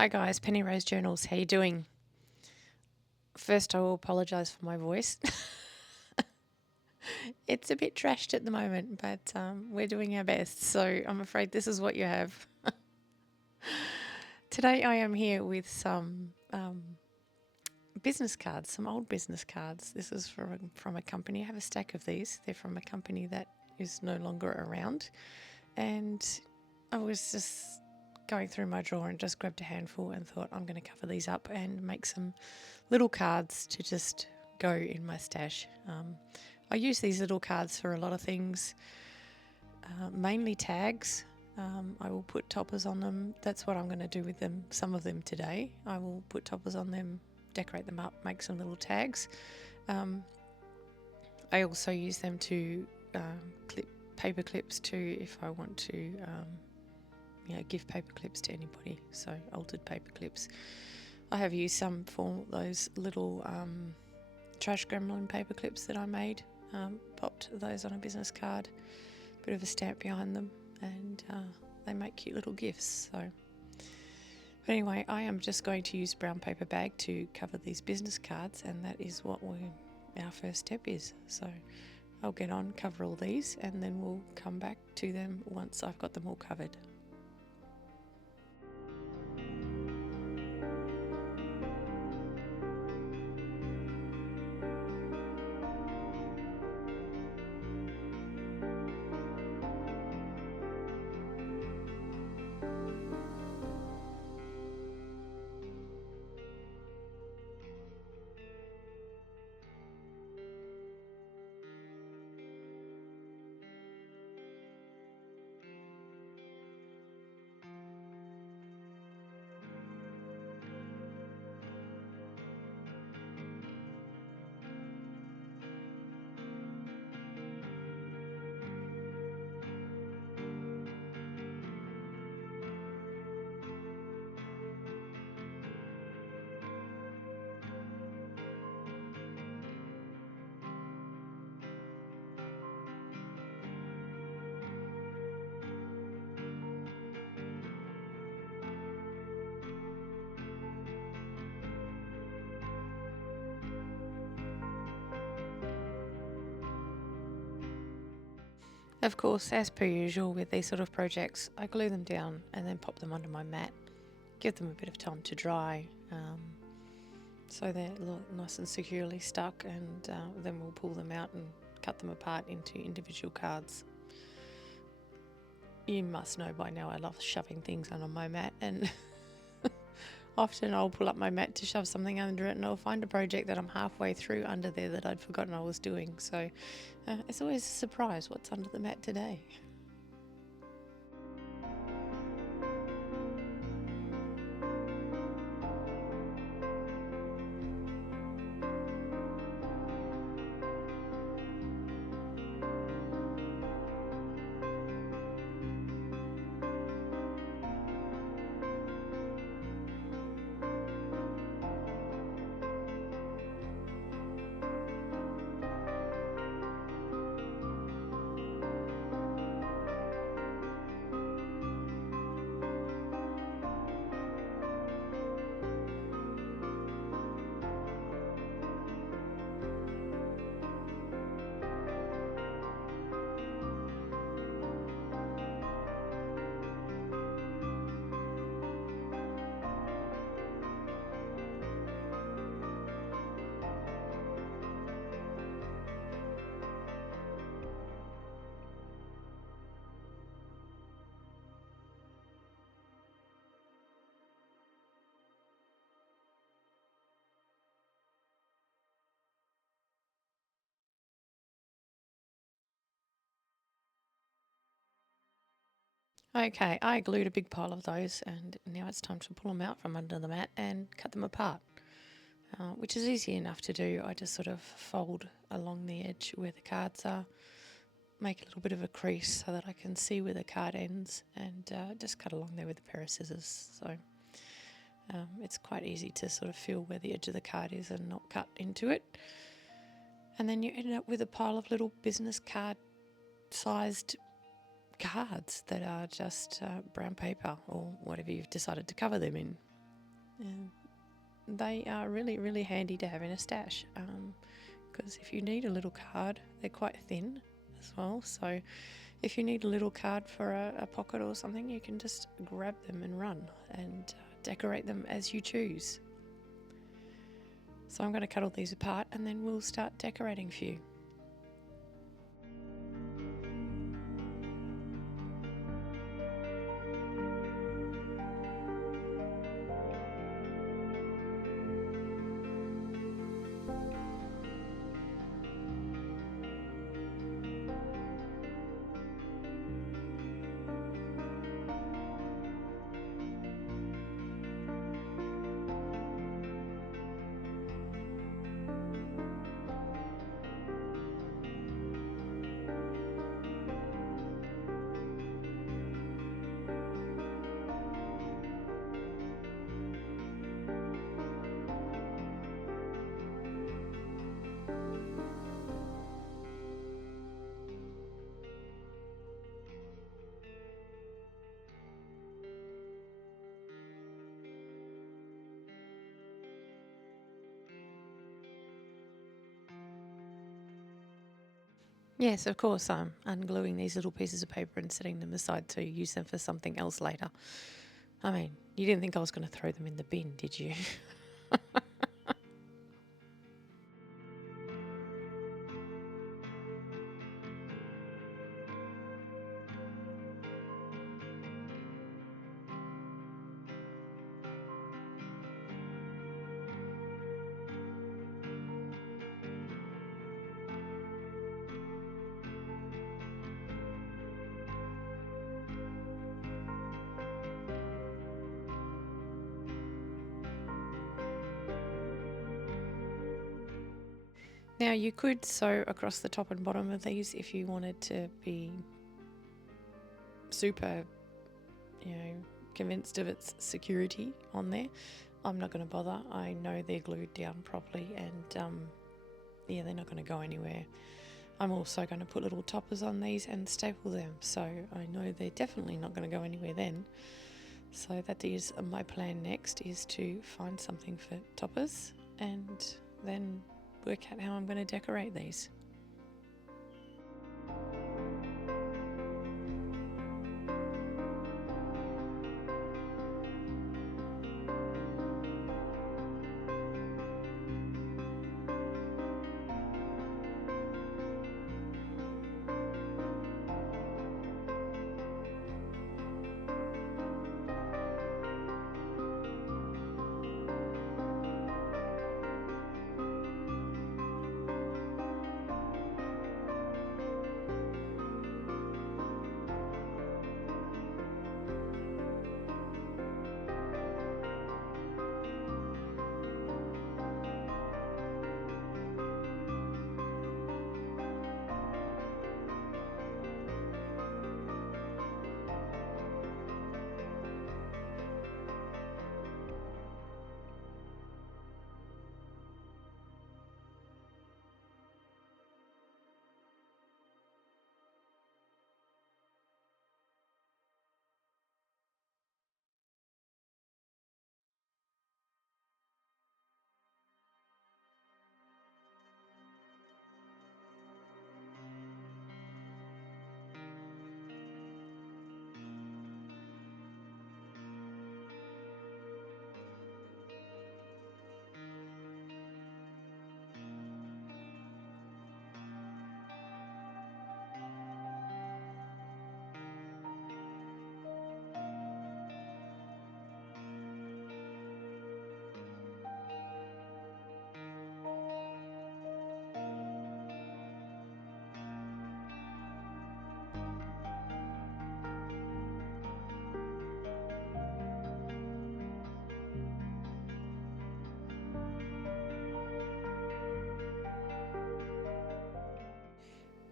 Hi guys, Penny Rose Journals. How you doing? First, I will apologise for my voice. It's a bit trashed at the moment, but we're doing our best. So I'm afraid this is what you have. Today, I am here with some business cards, some old business cards. This is from a company. I have a stack of these. They're from a company that is no longer around, and I was just going through my drawer and just grabbed a handful and thought I'm going to cover these up and make some little cards to just go in my stash. I use these little cards for a lot of things, mainly tags. I will put toppers on them. That's what I'm going to do with them. Some of them today. I will put toppers on them, decorate them up, make some little tags. I also use them to clip paper clips too if I want to give paper clips to anybody, so altered paper clips. I have used some for those little trash gremlin paper clips that I made. Popped those on a business card, bit of a stamp behind them, and they make cute little gifts. But anyway, I am just going to use brown paper bag to cover these business cards, and that is what our first step is. So I'll get on, cover all these, and then we'll come back to them once I've got them all covered. Of course, as per usual with these sort of projects, I glue them down and then pop them onto my mat, give them a bit of time to dry, so they're nice and securely stuck, and then we'll pull them out and cut them apart into individual cards. You must know by now I love shoving things under my mat, and often I'll pull up my mat to shove something under it and I'll find a project that I'm halfway through under there that I'd forgotten I was doing. So it's always a surprise what's under the mat today. Okay, I glued a big pile of those, and now it's time to pull them out from under the mat and cut them apart, which is easy enough to do. I just sort of fold along the edge where the cards are, make a little bit of a crease so that I can see where the card ends, and just cut along there with a pair of scissors. So it's quite easy to sort of feel where the edge of the card is and not cut into it. And then you end up with a pile of little business card sized cards that are just brown paper or whatever you've decided to cover them in. And they are really, really handy to have in a stash, because if you need a little card, they're quite thin as well. So if you need a little card for a pocket or something, you can just grab them and run and decorate them as you choose. So I'm going to cut all these apart and then we'll start decorating for you. Yes, of course, I'm ungluing these little pieces of paper and setting them aside to use them for something else later. I mean, you didn't think I was going to throw them in the bin, did you? Now you could sew across the top and bottom of these if you wanted to be super, convinced of its security on there. I'm not going to bother. I know they're glued down properly and they're not going to go anywhere. I'm also going to put little toppers on these and staple them, so I know they're definitely not going to go anywhere then. So that is my plan next, is to find something for toppers and then work out how I'm going to decorate these.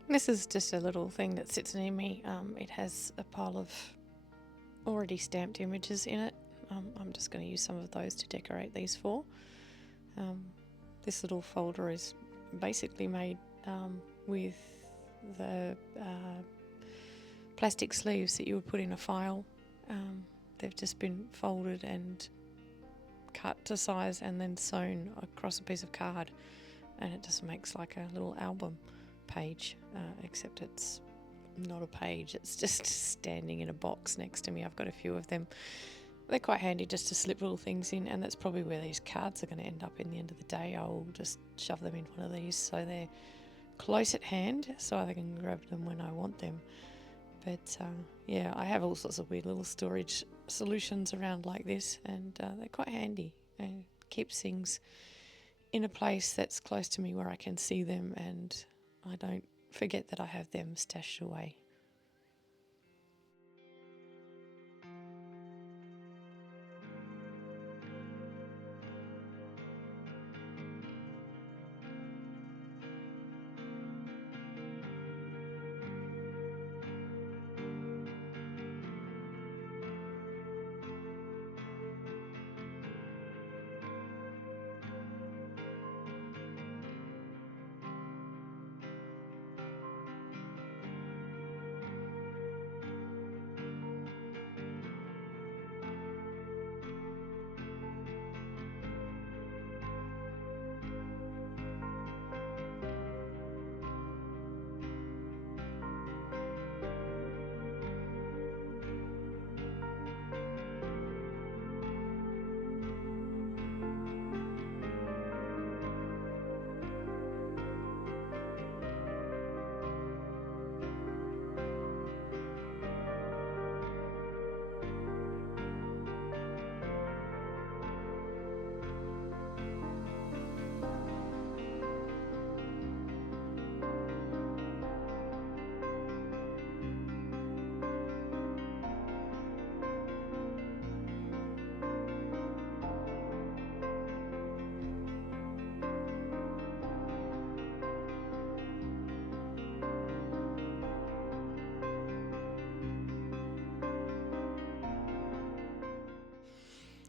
This is just a little thing that sits near me. It has a pile of already stamped images in it. I'm just going to use some of those to decorate these for. This little folder is basically made with the plastic sleeves that you would put in a file. They've just been folded and cut to size and then sewn across a piece of card, and it just makes like a little album page, except it's not a page, it's just standing in a box next to me. I've got a few of them. They're quite handy just to slip little things in, and that's probably where these cards are going to end up in the end of the day. I'll just shove them in one of these so they're close at hand so I can grab them when I want them. But yeah, I have all sorts of weird little storage solutions around like this, and they're quite handy. And keeps things in a place that's close to me where I can see them and I don't forget that I have them stashed away.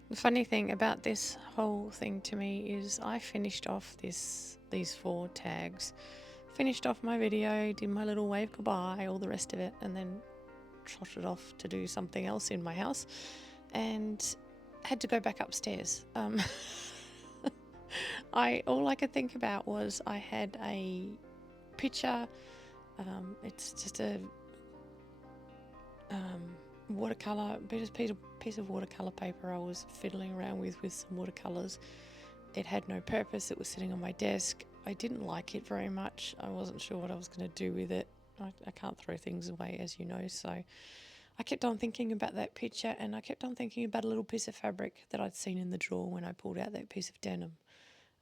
The funny thing about this whole thing to me is I finished off these 4 tags, finished off my video, did my little wave goodbye, all the rest of it, and then trotted off to do something else in my house and had to go back upstairs. All I could think about was I had a picture, it's just a watercolor, piece of watercolor paper I was fiddling around with some watercolors. It had no purpose. It was sitting on my desk. I didn't like it very much. I wasn't sure what I was going to do with it. I can't throw things away, as you know, so I kept on thinking about that picture, and I kept on thinking about a little piece of fabric that I'd seen in the drawer when I pulled out that piece of denim,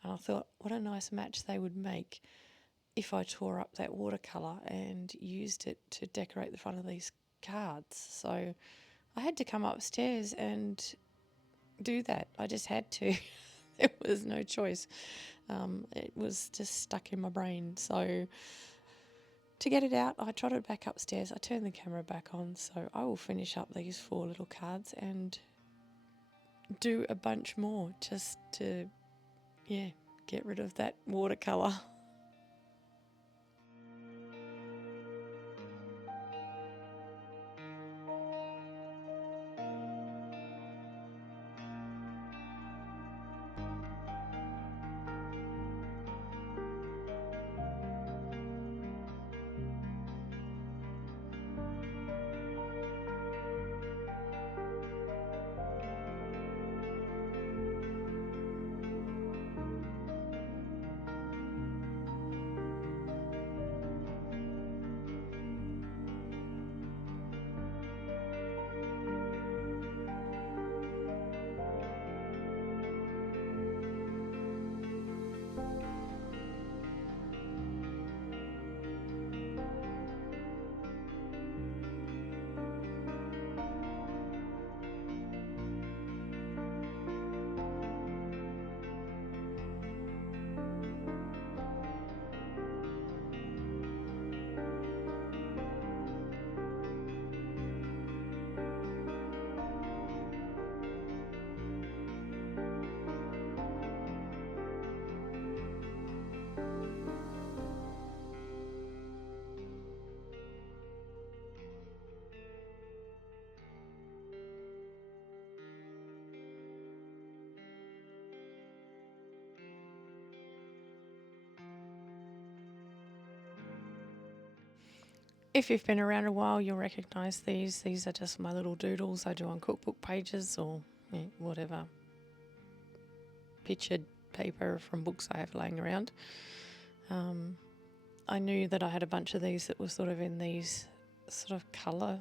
and I thought, what a nice match they would make if I tore up that watercolor and used it to decorate the front of these cards. So I had to come upstairs and do that. I just had to. There was no choice. It was just stuck in my brain. So to get it out, I trotted back upstairs. I turned the camera back on, so I will finish up these 4 little cards and do a bunch more just to, get rid of that watercolor. If you've been around a while, you'll recognise these. These are just my little doodles I do on cookbook pages or whatever pictured paper from books I have laying around. I knew that I had a bunch of these that were sort of in these sort of colour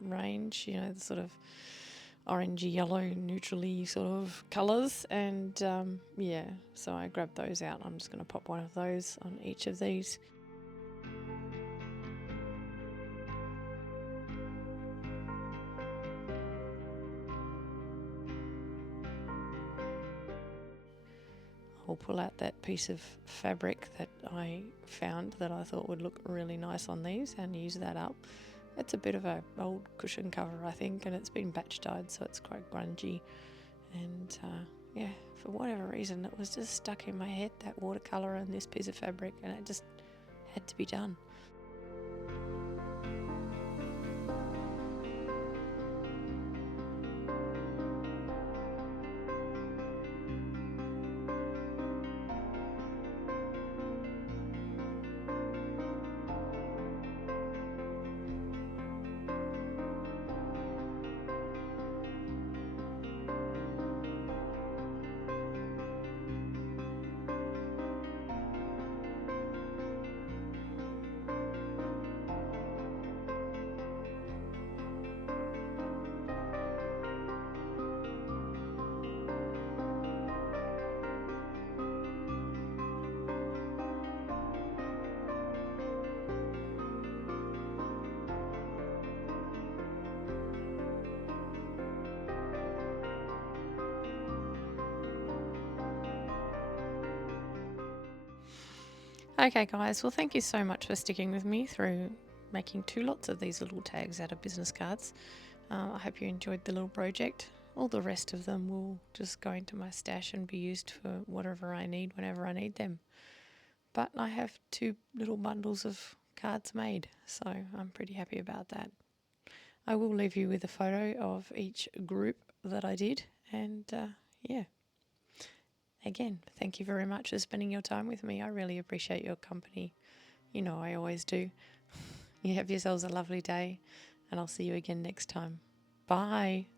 range, the sort of orangey, yellow, neutrally sort of colours, and so I grabbed those out. I'm just going to pop one of those on each of these. I'll pull out that piece of fabric that I found that I thought would look really nice on these and use that up. It's a bit of an old cushion cover, I think, and it's been batch dyed, so it's quite grungy. And for whatever reason, it was just stuck in my head, that watercolour and this piece of fabric, and it just had to be done. Okay guys, well thank you so much for sticking with me through making 2 lots of these little tags out of business cards. I hope you enjoyed the little project. All the rest of them will just go into my stash and be used for whatever I need whenever I need them. But I have 2 little bundles of cards made, so I'm pretty happy about that. I will leave you with a photo of each group that I did, and again, thank you very much for spending your time with me. I really appreciate your company. You know I always do. You have yourselves a lovely day, and I'll see you again next time. Bye.